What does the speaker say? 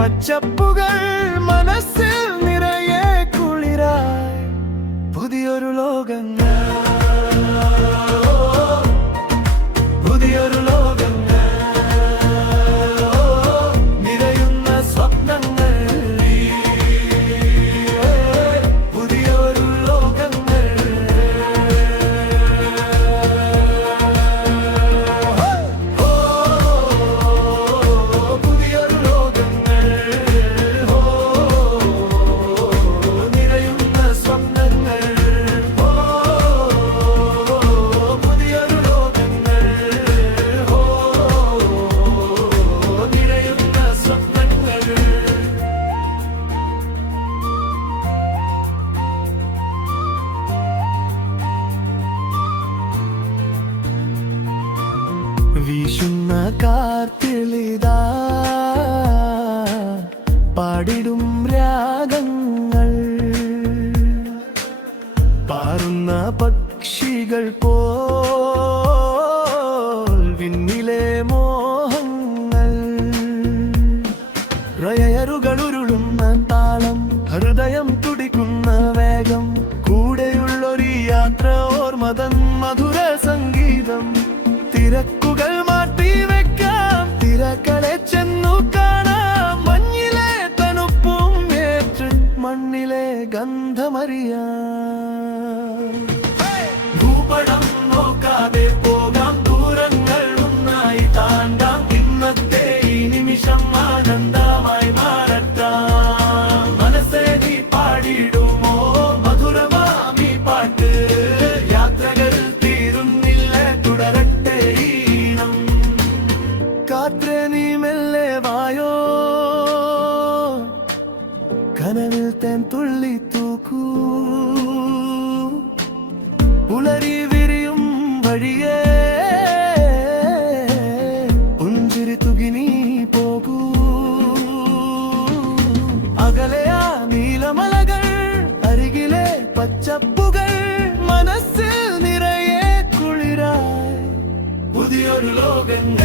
പച്ചപ്പുകൾ മനസ്സിൽ നിറയെ കുളിരായി പുതിയൊരു ലോകങ്ങൾ പുതിയൊരു ലോകങ്ങൾ നിറയുന്ന സ്വപ്നങ്ങൾ പുതിയൊരു ലോകങ്ങൾ പുതിയൊരു ലോകങ്ങൾ നിറയുന്ന സ്വപ്നങ്ങൾ പുതിയൊരു ലോകങ്ങൾ നിറയുന്ന സ്വപ്നങ്ങൾ വീശുന്ന കാർത്തിളിതാ പാടിടും രാഗങ്ങൾ പാറുന്ന പക്ഷികൾ പോൽ വിണ്ണിലെ മോഹങ്ങൾ റയറുകൾ ഉരുളുന്ന താളം ഹൃദയം തുടിക്കുന്ന വേഗം കൂടെയുള്ളൊരു യാത്ര ഓർമ്മതൻ മധുര സംഗീതം തിരക്കുകൾ മാറ്റി വെക്കാം തിരകളെ ചെന്നു കാണാം മഞ്ഞിലെ തണുപ്പും ഏറ്റ് മണ്ണിലെ ഗന്ധമറിയാം ഭൂപടം നോക്കാതെ പോകാം ദൂരങ്ങൾ ഒന്നായി താണ്ടാം ഇന്നത്തെ ഈ നിമിഷം ആനന്ദമായി മാറട്ടാം മനസ്സേ നീ പാടിടുമോ മധുരമാമി പാട്ട് യാത്രകൾ തീരുന്നില്ല തുടരട്ടെ ഈണം കാത്രേ നീ മെല്ലെ വായോ കനവിൽ തേൻ തുള്ളി തൂക്കൂ പുലരി വിരിയും വഴിയേ പുഞ്ചിരി തുകി നീ പോകൂ അകലെയാ നീലമലകൾ അരികിലെ പച്ചപ്പുകൾ മനസ്സിൽ നിറയെ കുളിരായി പുതിയൊരു ലോകങ്ങൾ